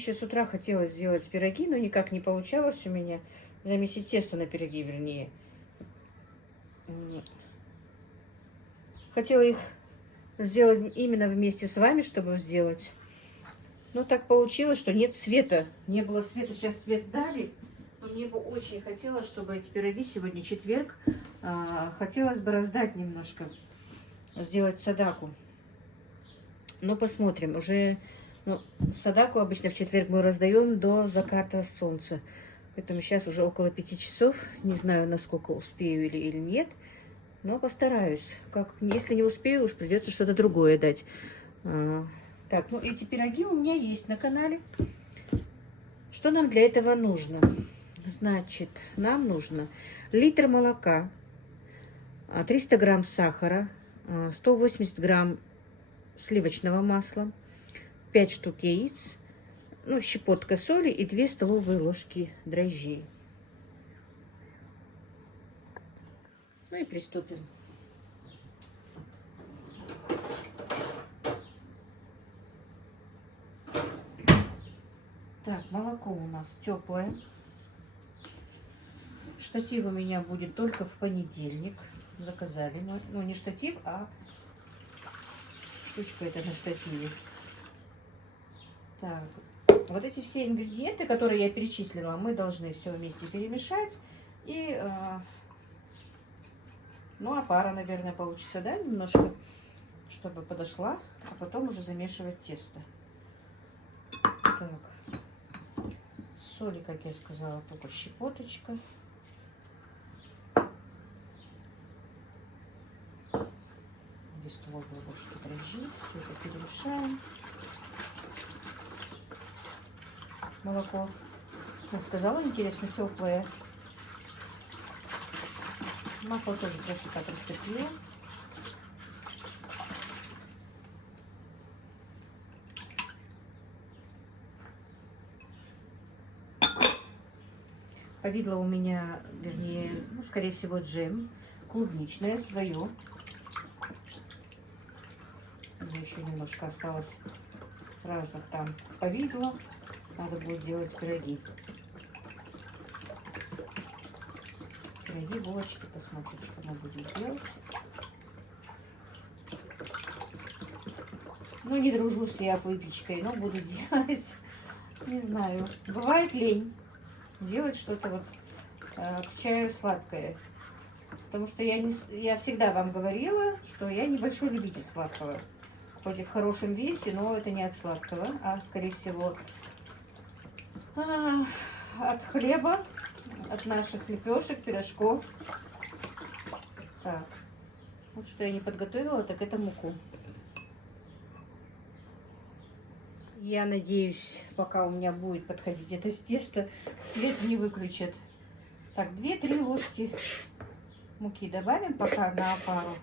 еще с утра хотела сделать пироги, но никак не получалось у меня. Замесить тесто на пироги, вернее. Хотела их сделать именно вместе с вами, чтобы сделать. Но так получилось, что нет света. Не было света. Сейчас свет дали. Но мне бы очень хотелось, чтобы эти пироги сегодня четверг. Хотелось бы раздать немножко. Сделать садаку. Но посмотрим. Уже садаку обычно в четверг мы раздаем до заката солнца. Поэтому сейчас уже около 5 часов. Не знаю, насколько успею или нет. Но постараюсь. Если не успею, уж придется что-то другое дать. Так, эти пироги у меня есть на канале. Что нам для этого нужно? Значит, нам нужно литр молока, 300 грамм сахара, 180 грамм сливочного масла, 5 штук яиц, щепотка соли и 2 столовые ложки дрожжей. И приступим. Так, молоко у нас теплое. Штатив у меня будет только в понедельник. Заказали. Не штатив, а штучка это на штативе. Так, вот эти все ингредиенты, которые я перечислила, мы должны все вместе перемешать. И, опара, наверное, получится, да, немножко, чтобы подошла, а потом уже замешивать тесто. Так, соли, как я сказала, только щепоточка. 2 столовые ложки дрожжей. Все это перемешаем. Молоко, я сказала, интересно, теплое. Масло тоже просто так растопила. Повидло у меня, вернее, скорее всего, джем. Клубничное свое. У меня еще немножко осталось разных там повидло. Надо будет делать пироги. Пироги, булочки, посмотрим, что мы будем делать. Не дружу с я выпечкой, но буду делать. Не знаю. Бывает лень делать что-то к чаю сладкое. Потому что я всегда вам говорила, что я небольшой любитель сладкого. Хоть и в хорошем весе, но это не от сладкого, а скорее всего от хлеба, от наших лепешек, пирожков. Так, вот что я не подготовила, так это муку. Я надеюсь, пока у меня будет подходить это тесто, свет не выключат. Так, 2-3 ложки муки добавим пока на опару.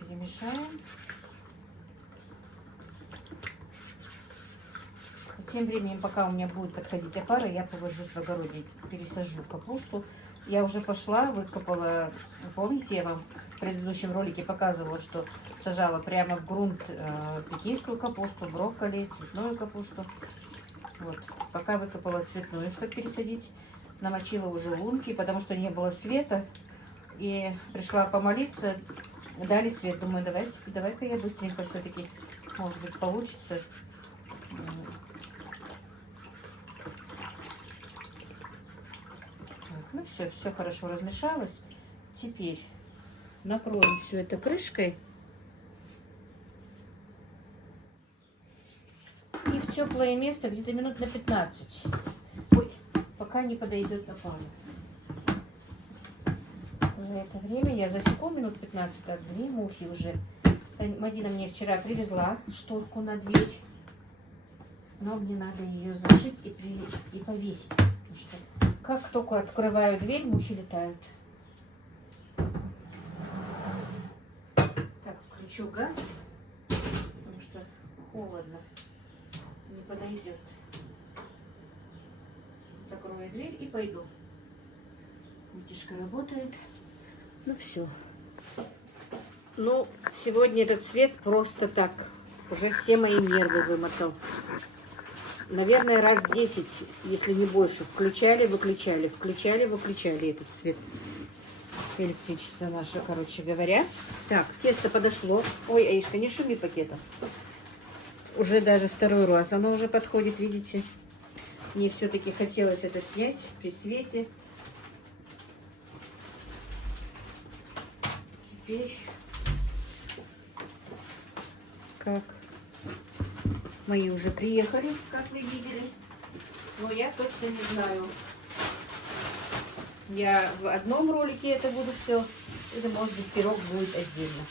Перемешаем. Тем временем, пока у меня будет подходить опара, я повожусь в огороде, пересажу капусту. Я уже пошла, выкопала, помните, я вам в предыдущем ролике показывала, что сажала прямо в грунт пекинскую капусту, брокколи, цветную капусту. Вот, пока выкопала цветную, чтобы пересадить, намочила уже лунки, потому что не было света. И пришла помолиться, дали свет. Думаю, давай-ка я быстренько все-таки, может быть, получится. Все хорошо размешалось. Теперь накроем все это крышкой. И в теплое место где-то минут на 15. Ой, пока не подойдет опара. За это время я засеку минут 15, так, 2 мухи уже. Мадина мне вчера привезла шторку на дверь. Но мне надо ее зашить и повесить. Потому что как только открываю дверь, мухи летают. Так, включу газ, потому что холодно, не подойдет. дверь и пойду. Вытяжка работает. Ну все. Ну, сегодня этот свет просто так. Уже все мои нервы вымотал. Наверное, раз 10, если не больше. Включали, выключали, включали, выключали этот свет. Электричество наше, короче говоря. Так, тесто подошло. Ой, Аишка, не шуми пакетом. Уже даже второй раз оно уже подходит, видите. Мне все-таки хотелось это снять при свете. Теперь как мои уже приехали, как вы видели. Но я точно не знаю. Я в одном ролике это буду все. Это, может быть, пирог будет отдельно.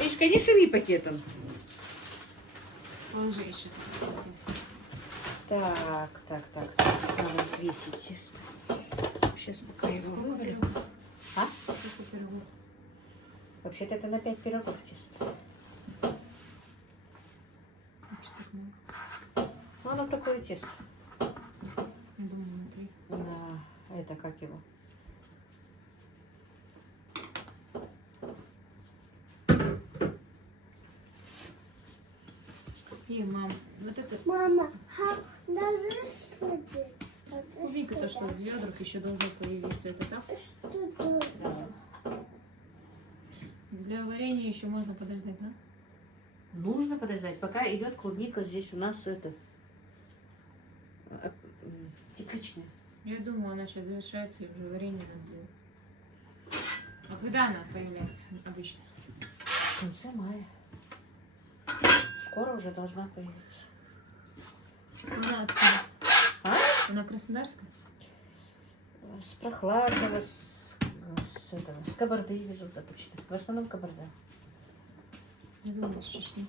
Эйшка, не шуми пакетом. Положи еще. Так. Надо взвесить тесто. Сейчас пока его вывалю. А? Вообще-то это на 5 пирогов тесто. Ну, оно такое тесто. Я думаю, на 3. Это как его? И, мам, вот это... Мама, даже что Кубик-то что, в ведрах еще должно появиться. Это так? Что-то. Да. Для варенья еще можно подождать, да? Нужно подождать, пока идет клубника. Здесь у нас это тепличная. Я думаю, она сейчас завершается и уже варенье надо делать. А когда она появляется обычно? В конце мая. Скоро уже должна появиться. Она откуда? А? Она краснодарская? С Прохладного, с Кабарды везут обычно. В основном Кабарда. Я думаю, с Чечни.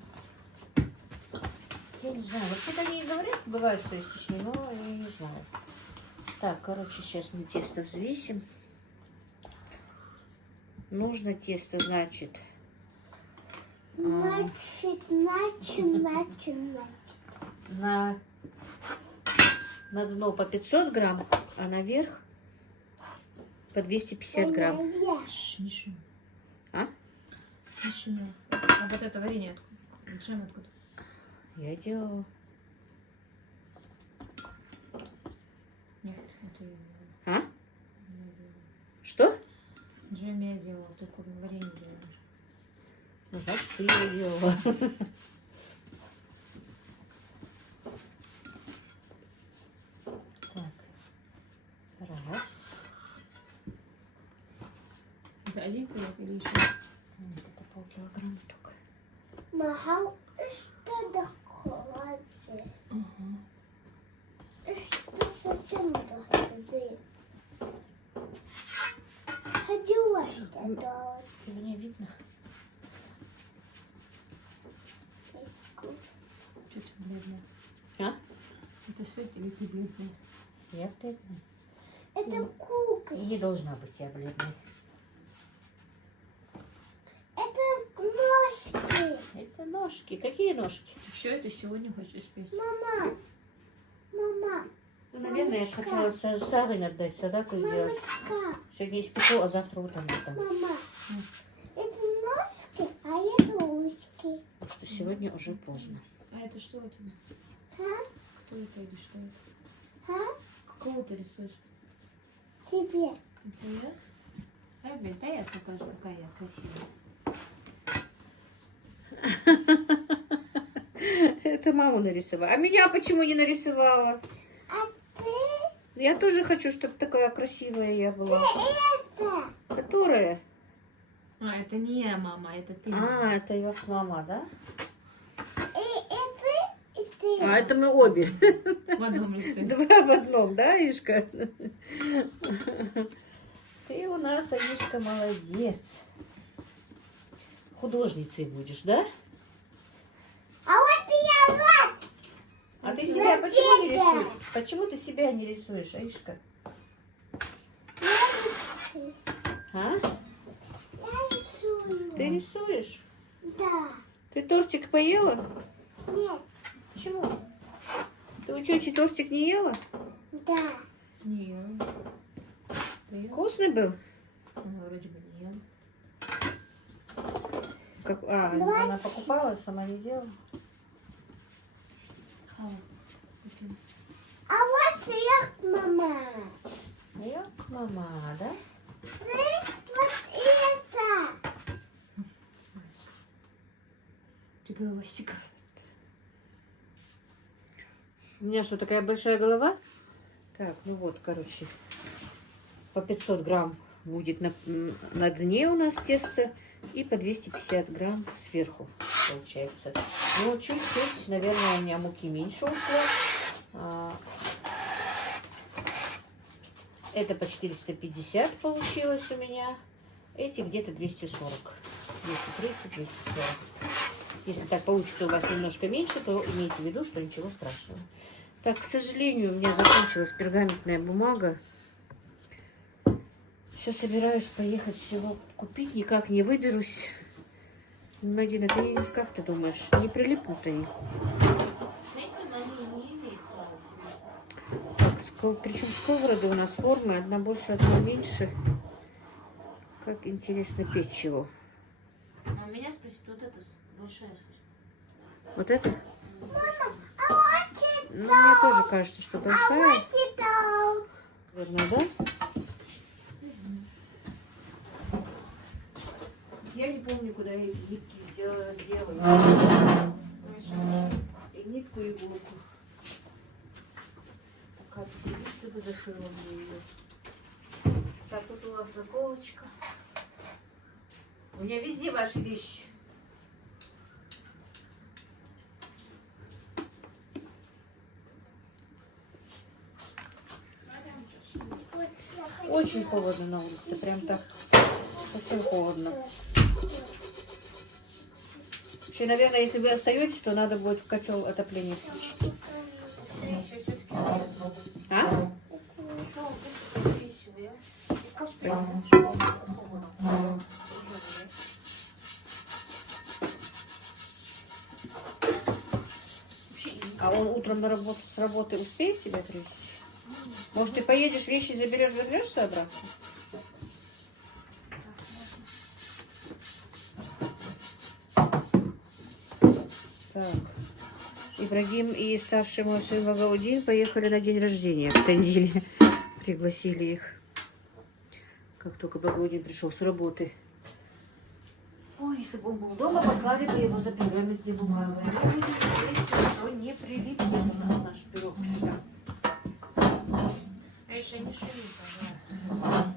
Я не знаю. Вообще-то они и говорят, бывает, что из Чечни, но я не знаю. Так, короче, сейчас мы тесто взвесим. Нужно тесто, значит... Значит. На дно по 500 грамм, а наверх по 250 грамм. Не шуми. А? Не шуми. А вот это варенье откуда? Джем откуда? Я делала. Нет, это я не А? делала. Что? Джем я делала, только варенье делала. Ну, значит, ты его делала. Так. Раз. Это один пирог или еще? Нет, это полкилограмма только. Махал, что такое? Что совсем такое? Ходила что-то. Мне видно. Что ты бледная? А? Это свет или ты бледная? Я бледная. Это куколка. Не должна быть я бледной. Это ножки. Это ножки. Какие ножки? Ты все это сегодня хочешь спеть? Мама. Ну, наверное, я же хотела Савин отдать, Садаку сделать. Мамочка. Сегодня испеку, а завтра утром отдам. Мама. Это ножки, а это ручки. Потому что сегодня уже поздно. А это что у тебя? А? Кто это или что это? А? Какого ты рисуешь? Тебе. Это я? Ай, блин, да я покажу, какая я красивая. Это маму нарисовала. А меня почему не нарисовала? А ты Я тоже хочу, чтобы такая красивая я была. это. Которая? А, это не я, мама, это ты. А, это его мама, да? И ты. А, это мы обе. В одном лице. Два в одном, да, Ишка? Ты у нас, Анишка, молодец. Художницей будешь, да? А вот я вот. А ты себя почему не рисуешь? Почему ты себя не рисуешь, Аишка? А? Я рисую. Ты рисуешь? Да. Ты тортик поела? Нет. Почему? Ты у тети тортик не ела? Да. Не, ел. Вкусный был? Вроде бы не ел. Она покупала, сама не делала. А вот я мама. Як мама, да? Вот это. Ты головасик. У меня что, такая большая голова? Так, ну вот, короче, по 500 грамм будет на дне у нас тесто и по 250 грамм сверху получается. Ну, чуть-чуть, наверное, у меня муки меньше ушло. Это по 450 получилось у меня. Эти где-то 240. 230, 240. Если так получится у вас немножко меньше, то имейте в виду, что ничего страшного. Так, к сожалению, у меня закончилась пергаментная бумага. Все собираюсь поехать всего купить, никак не выберусь. Мадина, ты как ты думаешь, не прилипнут они? Так, причем сковороды у нас формы, одна больше, одна меньше. Как интересно печь его. А у меня спросит, вот это большая слышь. Вот это? А вот это. Ну, мне тоже кажется, что большая. Вот это. Наверное, да? Я не помню, куда я эти нитки делала. И нитку, и иголку. Пока ты сидишь, ты бы зашила мне ее. Так, тут у вас заколочка. У меня везде ваши вещи. Очень холодно на улице, прям так совсем холодно. Вообще, наверное, если вы остаетесь, то надо будет в котел отопления включить. А? А он утром с работы успеет тебя привезти? Может, ты поедешь, вещи заберешь, вернешься обратно? Так. Ибрагим и старший мой сын Вагаудин поехали на день рождения в Тандиле. Пригласили их. Как только Багаудин пришел с работы. Ой, если бы он был дома, послали бы его за пергаментной бумагой. Мы будем надеяться, что не прилипнет у нас наш пирог сюда. А еще не шуми, пожалуйста.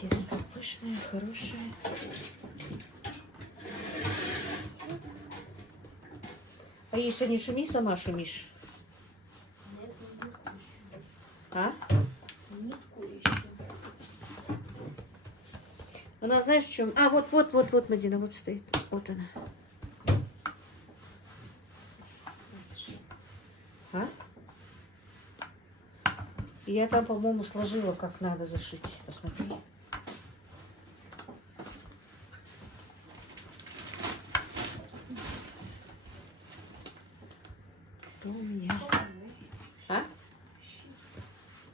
Тесто пышное, хорошее. А Иша, не шуми, сама шумишь. Нет, нитку еще. А? Нитку еще. Она, знаешь, в чем? А, вот, Мадина, вот стоит. Вот она. А? И я там, по-моему, сложила, как надо зашить. Посмотри. Что у меня? А?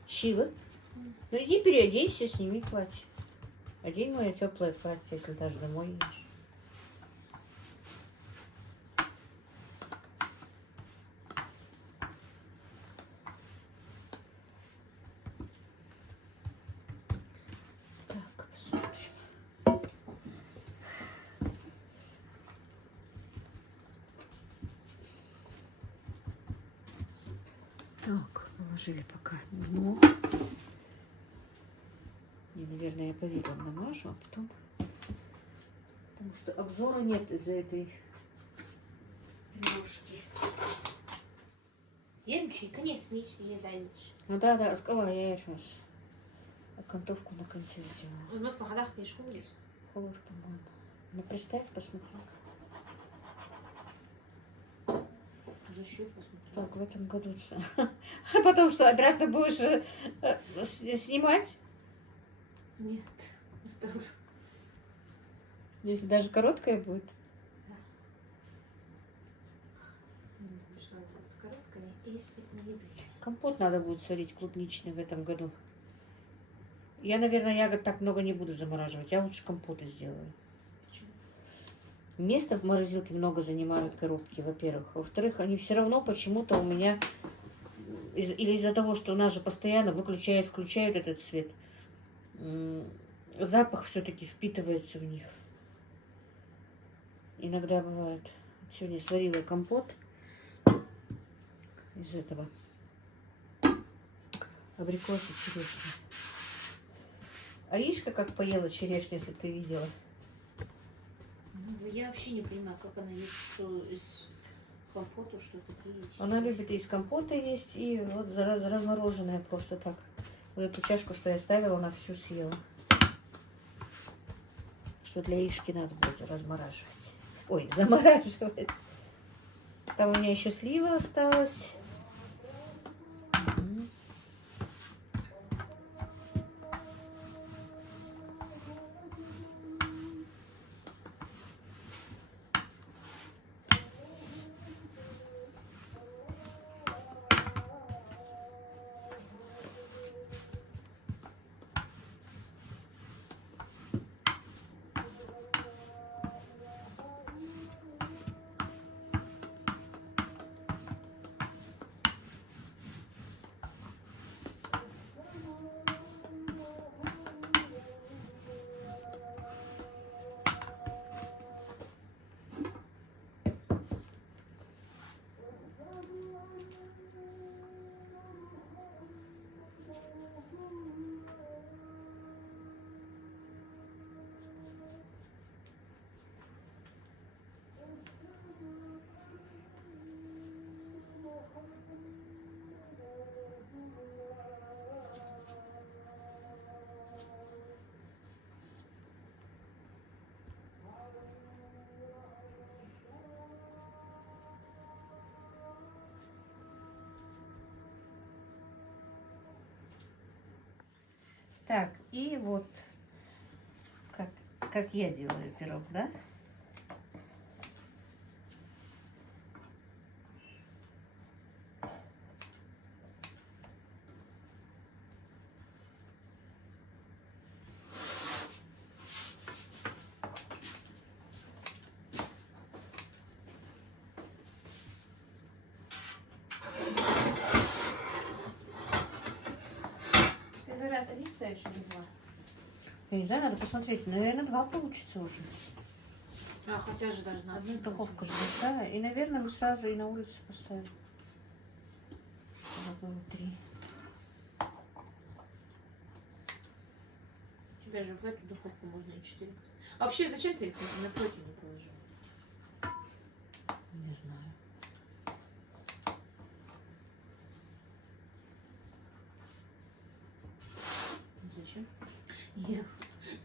Шила? Ну иди переоденься, сними платье. Одень мое теплое платье, если даже домой едешь. Так, посмотрим. Так, положили пока дно. И, наверное, я повидлом намажу, а потом... Потому что обзора нет из-за этой пирожки. Едемший, конец мечты, я дальше. Ну да, сказала я сейчас. Окантовку на конце сделала. У нас на ходах ты школе. Холод, по-моему. Ну, представь, посмотри. Уже счет посмотри. Так, в этом году. А потом что, обратно будешь снимать? Нет, осторожно. Если даже короткая будет? короткая и с едой. Компот надо будет сварить клубничный в этом году. Я, наверное, ягод так много не буду замораживать. Я лучше компоты сделаю. Почему? Места в морозилке много занимают коробки, во-первых. Во-вторых, они все равно почему-то у меня... Или из-за того, что у нас же постоянно выключают, включают этот свет. Запах все-таки впитывается в них. Иногда бывает. Сегодня сварила компот из этого. Абрикосы, черешни. Аишка как поела черешню, если ты видела. Ну, я вообще не понимаю, как она ест, что из компота, что такие есть. Она любит и из компота есть, и вот размороженная просто так. Вот эту чашку, что я ставила, она всю съела. Что для Аишки надо будет размораживать. Ой, замораживать. Там у меня еще слива осталась. Мгм. Так, и вот как я делаю пирог, да? Ты за раз один ставишь или два? Я не знаю, надо посмотреть. Наверное, 2 получится уже. А, хотя же даже на одну Духовка же большая. И, наверное, мы сразу и на улице поставим. Чтобы было 3. У тебя же в эту духовку можно и 4 поставить. А вообще, зачем ты их на противень положил? Не знаю. Зачем? Я...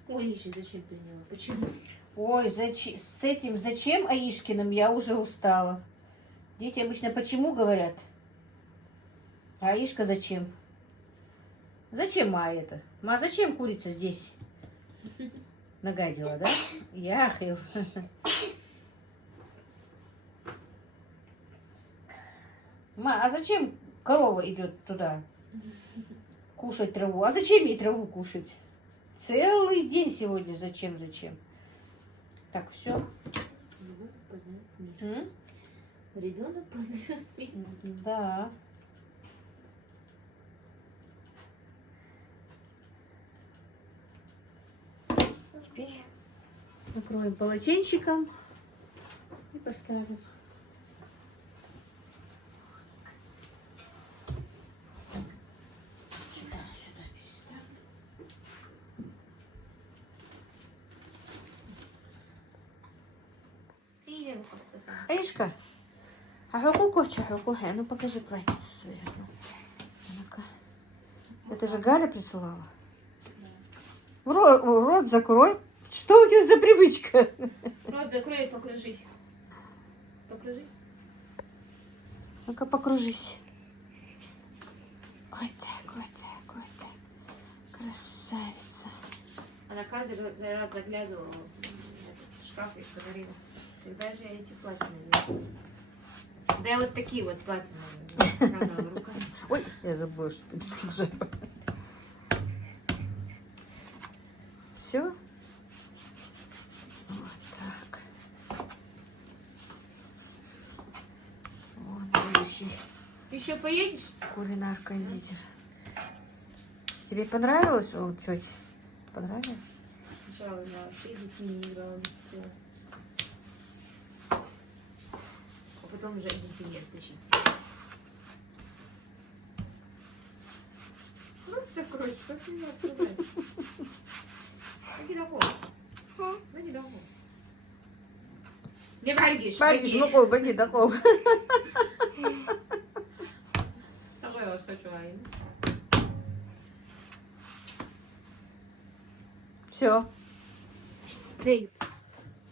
Ой, еще зачем приняла? Почему? Ой, с этим зачем Аишкиным я уже устала. Дети обычно почему говорят? А Аишка зачем? Зачем, ма, это? Ма, зачем курица здесь? Нагадила, да? Яхил. Ма, а зачем корова идет туда кушать траву? А зачем ей траву кушать? Целый день сегодня зачем? Так, все. Ребенок познает мир. Ребенок познает мир. Да. Теперь накроем полотенчиком и поставим. Сюда переставим. И вот это самое. Аишка, а хукухи? Ну покажи платьице свое. Ну-ка. Это же Галя присылала. Рот закрой. Что у тебя за привычка? Рот закрой и покружись. Покружи. Ну-ка покружись. Вот так. Красавица. Она каждый раз заглядывала в этот шкаф и говорила, когда же я эти платья надену? Да я вот такие вот платья надо руками. Ой, я забыла, что ты без хиджаба. Все? Вот так. Вот будущий Ты еще поедешь? кулинар-кондитер. Тебе понравилось у тети? Понравилось? Сначала, да, ты с детьми не играла. Всё. А потом уже детей нет, точно. Ну, все, короче, что ты не открываешь? Иди домой. Иди домой. Не Баргиш, Баргиш, ну кол, беги, да кол. Такой я вас хочу, Айн. Все.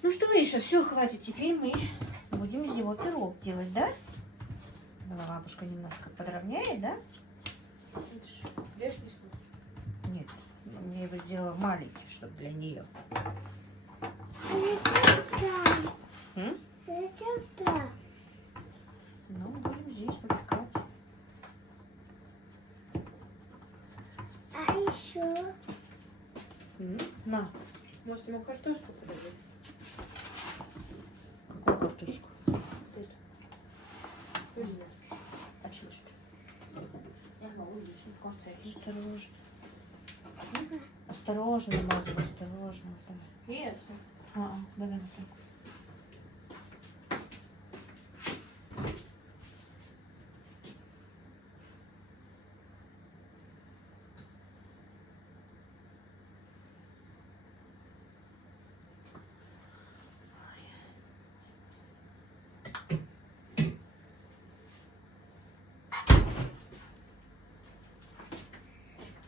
Ну что, Иша, все, хватит. Теперь мы будем из него пирог делать, да? Давай, бабушка немножко подровняет, да? Нет, я его сделала маленьким, чтобы для нее. Зачем так? Ну, будем здесь выпекать. А еще? На. Может, ему картошку подадим? Какую картошку? А чего что? Осторожно. Осторожно, Мазова, осторожно. Нет. Давай вот так.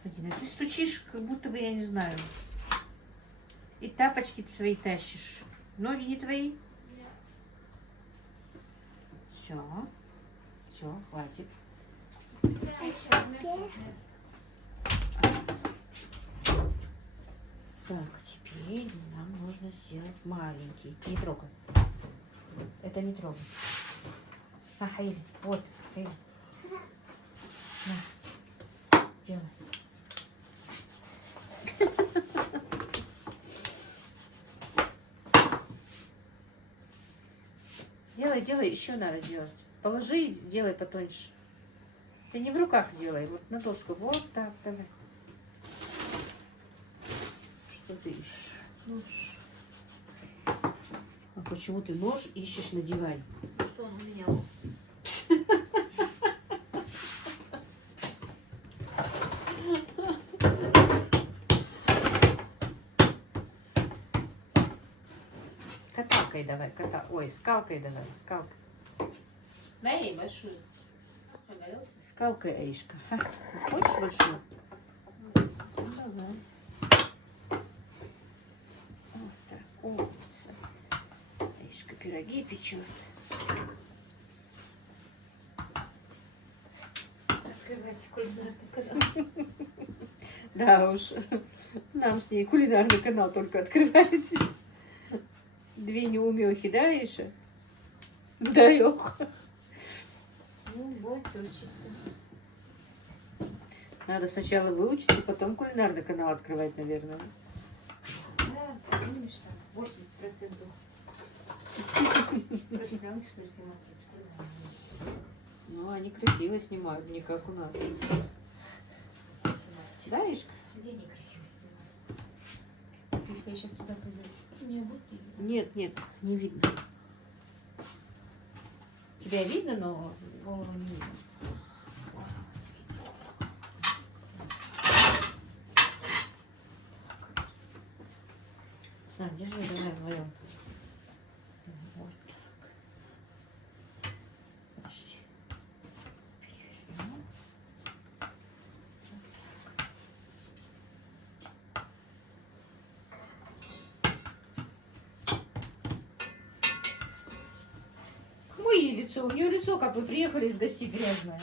Вадина, ты стучишь, как будто бы, я не знаю. И тапочки свои тащишь. Ноги не твои? Все. Все, хватит. Так, теперь нам нужно сделать маленький. Не трогай. Это не трогай. Хаили, вот, Хаили. На, делай. Делай, еще надо делать. Положи и делай потоньше. Ты не в руках делай, вот на доску. Вот так, давай. Что ты ищешь? Нож. А почему ты нож ищешь на диване? Что он у меня был? Каталкой давай, Ой, скалкой давай, скалкой. Дай ей большую. Погорелся? Скалкой, Аишка. Хочешь большую? Ну, давай. Вот так, умница. Аишка пироги печет. Открывайте кулинарный канал. Да уж, нам с ней кулинарный канал только открываете. Две неумехи, да, Иша? Да, Лёха. Ну, будете учиться. Надо сначала выучиться, потом кулинарный канал открывать, наверное. Да, помнишь, там 80% профессионалы, что ли, снимают эти кулинарные. Ну, они красиво снимают, не как у нас. Да, Ишка? Где они красиво снимают? Если я сейчас туда пойду, меня будет видно? Нет, не видно. Тебя видно, но голову не видно. На, держи, давай вдвоем. Вот так. Подожди. Переверну. Мой лицо, у нее лицо, как вы приехали из гостей, грязное.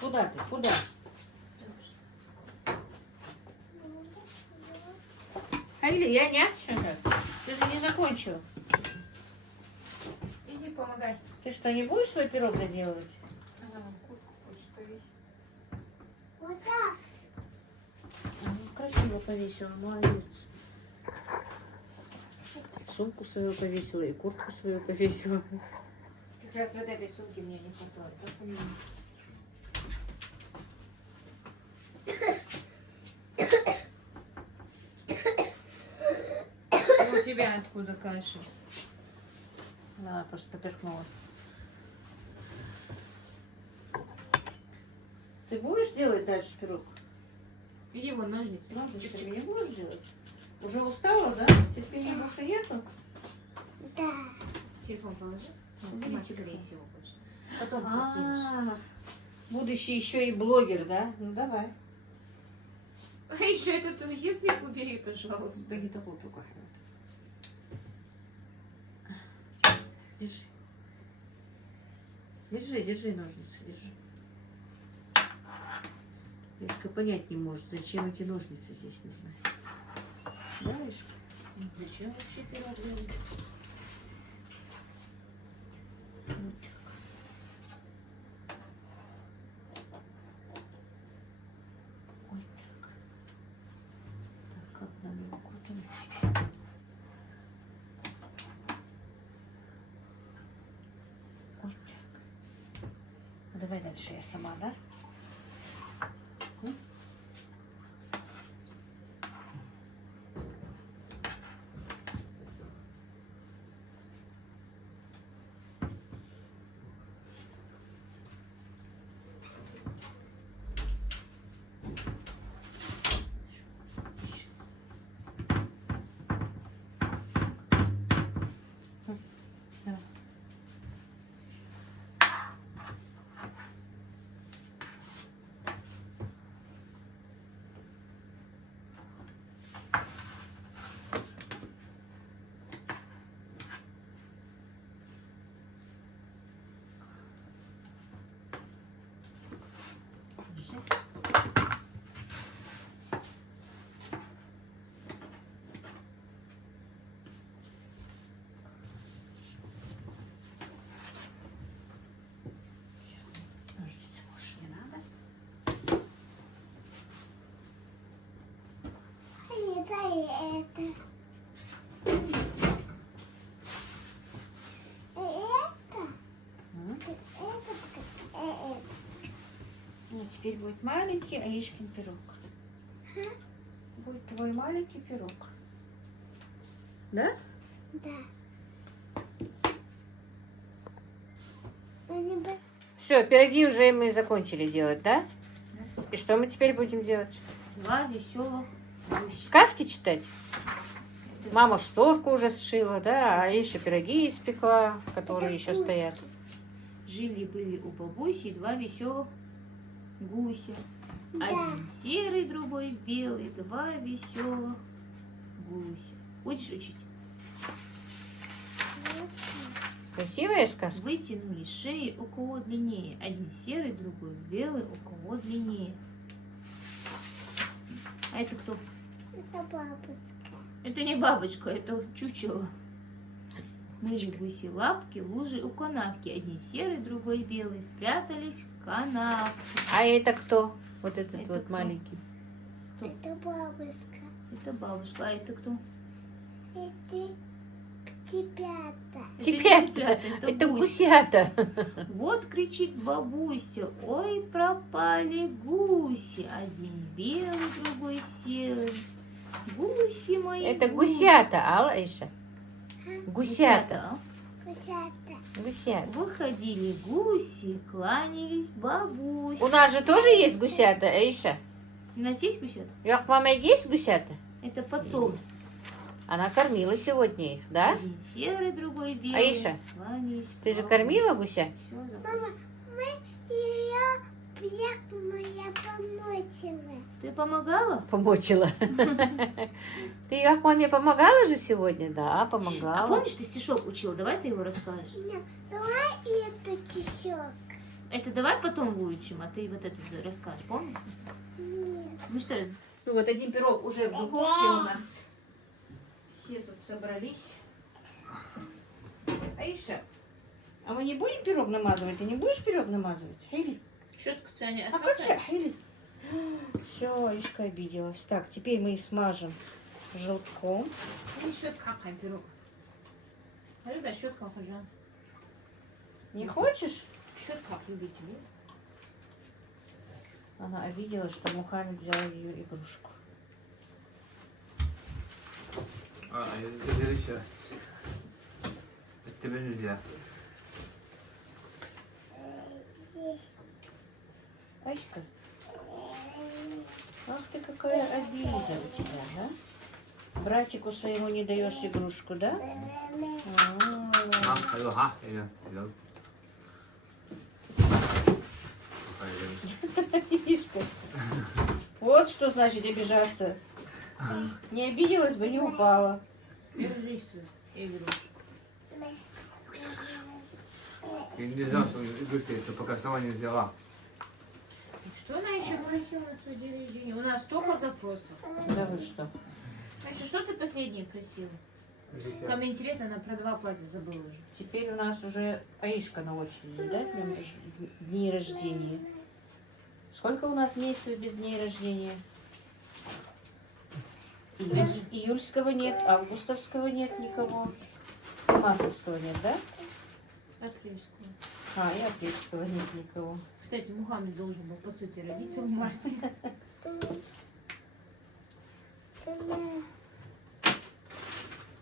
Куда ты? Куда? Айли, я не отсюда. Ты же не закончила. Иди помогай. Ты что, не будешь свой пирог доделывать? Она вон куртку хочет повесить. Вот так. Красиво повесила, молодец. Сумку свою повесила и куртку свою повесила. Как раз вот этой сумки мне не хватает. Так у меня. Ну, у тебя откуда каша? Она просто поперхнула. Ты будешь делать дальше пирог? Иди вон ножницы. Ножницами не будешь делать? Уже устала, да? Терпения больше нету? Да. Телефон положи. Убери Сама, телефон. скорее всего, хочешь. Потом поснимешь. А, будущий еще и блогер, да? Ну давай. А еще этот язык убери, пожалуйста. Да не такой только. Держи. Держи ножницы, держи. Мишка понять не может, зачем эти ножницы здесь нужны. Да, Мишка? Зачем вообще пирог делать? Ой, так. Так, как нам его крутануть теперь? Ой, так. Давай дальше я сама, да? М? Давай. Держи. Ножницы больше не надо. А не дай это. И это. М? Это. Ну, теперь будет маленький Аишкин пирог. Будет твой маленький пирог. Да? Да. Они бы... Все, пироги уже мы закончили делать, да? И что мы теперь будем делать? Два веселых гуся. Сказки читать? Мама шторку уже сшила, да? А Аиша пироги испекла, которые еще стоят. Жили-были у бабуси два веселых гуся. Да. Один серый, другой белый, два веселых гуся. Будешь учить? Красивая сказка? Вытянули шеи, у кого длиннее. Один серый, другой белый, у кого длиннее. А это кто? Это бабушка. Это не бабочка, это чучело. Мыли гуси лапки, лужи у канавки. Один серый, другой белый. Спрятались в канавке. А это кто? Вот этот Это вот кто? маленький. Это бабушка. Это бабушка. А это кто? Это тебя-то. Тебя-то, это гусята. Вот кричит бабуся, ой, пропали гуси. Один белый, другой серый. Гуси мои. Это гуси. гусята, Алла, Аиша? Гусята. Кусята. Гусята. Выходили гуси, кланялись бабусе. У нас же тоже есть гусята, Аиша? У нас есть гусята? Як мама есть гусята? Это подсолнух. Она кормила сегодня их, да? Один серый, другой белый. Аиша, кланялись Ты же бабусе. кормила гуся? Всё, Мама, мы ее я помочила. Ты помогала? Помочила. Ты як маме помогала же сегодня? Да, А помогала. помнишь, ты стишок учил? Давай ты его расскажешь. Нет, давай это кисек. Это давай потом выучим, а ты вот это расскажешь, помнишь? Нет. Ну что, Ну вот один пирог уже в духовке у нас. все тут собрались. Аиша, а мы не будем пирог намазывать? Ты не будешь пирог намазывать? Или? Четко Таня. А как все? Или? Все, Аишка обиделась. Так, теперь мы их смажем желтком. Или щеткам пирог. А да, щеткам хожу. Не хочешь? Щеткам любите, нет? Она обиделась, что Мухаммед взял ее игрушку. Это еще. Это тебе нельзя. Аська, ах ты какая обида у тебя, да? Братику своему не даешь игрушку, да? А, 이거 하. 이거. Видишь-ка? Вот что значит обижаться. Не обиделась бы, не упала. Держись свою игрушку. Я не знал, что игрушки, это пока сама не взяла. Что она еще просила на свой день рождения? У нас столько запросов. Да вы что? Значит, что ты последнее просила? Самое интересное, она про 2 платья забыла уже. Теперь у нас уже Аишка на очереди, да, дни рождения. Сколько у нас месяцев без дней рождения? Июльского нет, августовского нет никого. И мартовского нет, да? Апрельскую. А, и апрельского нет никого. Кстати, Мухаммед должен был, по сути, родиться в марте.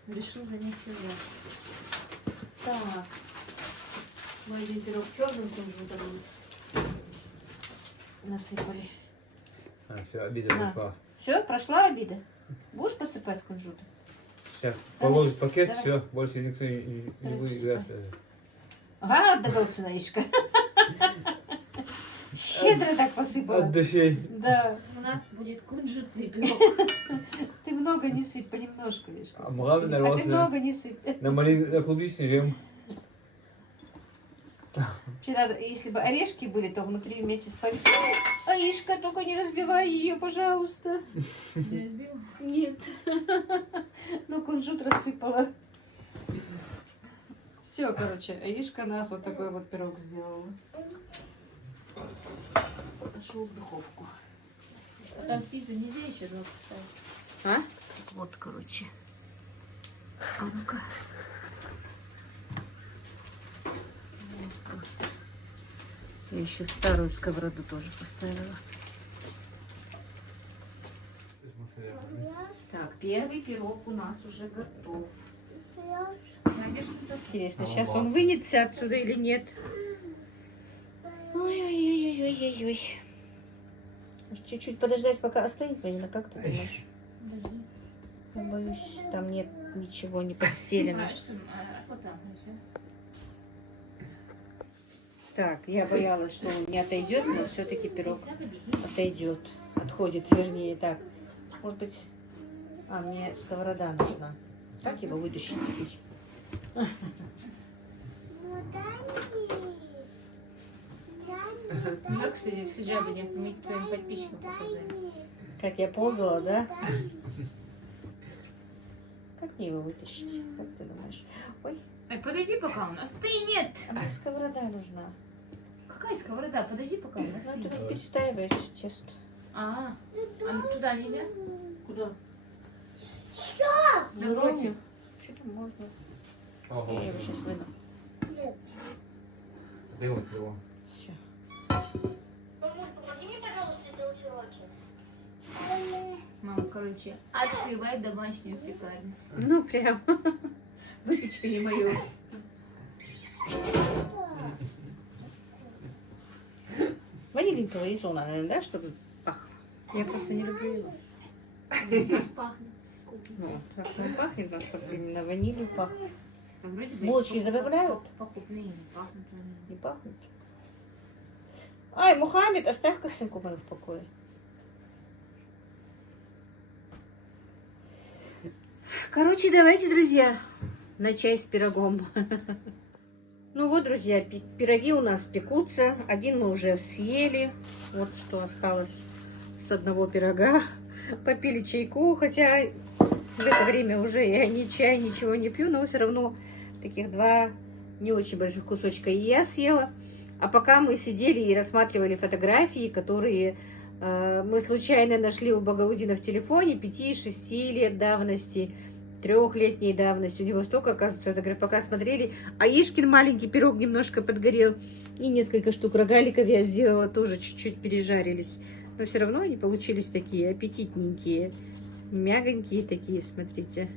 Решил занять его. Так. Мы один пирог черным кунжутом насыпали. А, все, обида На. ушла. Все, прошла обида? Будешь посыпать кунжутом? Сейчас Давай, положить пакет, давай. все, больше никто не Давай, будет посыпай. играть. Ага, отдавался Наишка. Щедро так посыпала. От души. Да. У нас будет кунжутный пирог. Ты много не сыпь, понемножку, видишь. А Мухаммед А ты нарвался много не сыпь. на клубничный джем. Вообще надо, если бы орешки были, то внутри вместе с повидлом. Аишка, только не разбивай ее, пожалуйста. Не разбила? Нет. Ну, кунжут рассыпала. Все, короче, Аишка нас вот такой вот пирог сделала. Пошел в духовку. А там снизу нельзя еще 2 поставить? А? Вот, короче. А ну-ка. Я еще старую сковороду тоже поставила. Так, первый пирог у нас уже готов. Интересно, сейчас он вынется отсюда или нет? Ой-ой-ой-ой-ой-ой. Может, чуть-чуть подождать, пока остынет, Марина, как ты думаешь? Подожди. Я боюсь, там нет ничего не подстелено. А что? А вот так, значит. Так, я боялась, что он не отойдет, но все-таки пирог отойдет. Отходит, вернее, так. Может быть... А, мне сковорода нужна. Как его вытащить теперь? Да, кстати, с хиджаба мы твоим подписчикам показали. Как я ползала, да? Как мне его вытащить? Как ты думаешь? Ой, Ай, подожди, пока он остынет. а мне сковорода нужна. Какая сковорода? Подожди, пока он Ну, это остынет. вы перестаиваете тесто. А туда нельзя? Куда? Напротив. Что там можно? Ого. Я его сейчас выну. Дымут его. Все. Мамуль, помоги мне, пожалуйста, делать уроки. Мама, короче, открывай домашнюю пекарню. Ну, прям. Выпечка не мою. Ванилинковое яйцо надо, наверное, да, чтобы пахло. Я просто не люблю его. Пахнет. Ну, так он пахнет, но чтобы именно ванилью пахло. А вроде бы Булочки и добавляют? покупные не пахнут. Не пахнет. Ай, Мухаммед, оставь косынку мою в покое. Короче, давайте, друзья, на чай с пирогом. Ну вот, друзья, пироги у нас пекутся. Один мы уже съели. Вот что осталось с одного пирога. Попили чайку, хотя В это время уже я ни чай, ничего не пью, но все равно таких 2 не очень больших кусочка и я съела. А пока мы сидели и рассматривали фотографии, которые мы случайно нашли у Багаудина в телефоне 5-6 лет давности, 3-летней давности. У него столько, оказывается, фотографий. Пока смотрели, а Ишкин маленький пирог немножко подгорел. И несколько штук рогаликов я сделала, тоже чуть-чуть пережарились. Но все равно они получились такие аппетитненькие, мягонькие такие, смотрите.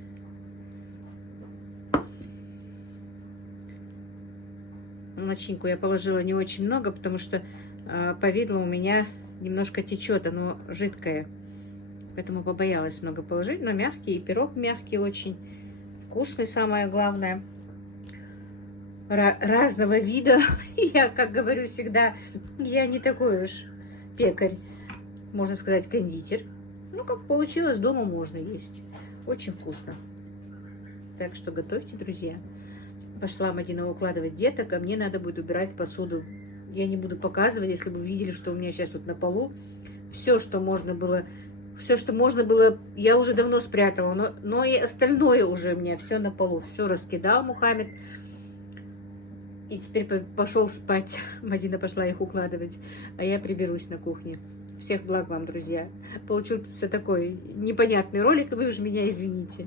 Начинку я положила не очень много, потому что повидло у меня немножко течет, оно жидкое. Поэтому побоялась много положить, но мягкий, и пирог мягкий очень, вкусный, самое главное. Разного вида. Я, как говорю всегда, я не такой уж пекарь, можно сказать, кондитер. Ну, как получилось, дома можно есть. Очень вкусно. Так что готовьте, друзья. Пошла Мадина укладывать деток, а мне надо будет убирать посуду. Я не буду показывать, если бы вы видели, что у меня сейчас тут на полу. Все, что можно было, я уже давно спрятала, но и остальное уже у меня все на полу. Все раскидал Мухаммед. И теперь пошел спать. Мадина пошла их укладывать, а я приберусь на кухне. Всех благ вам, друзья. Получился такой непонятный ролик, вы уж меня извините.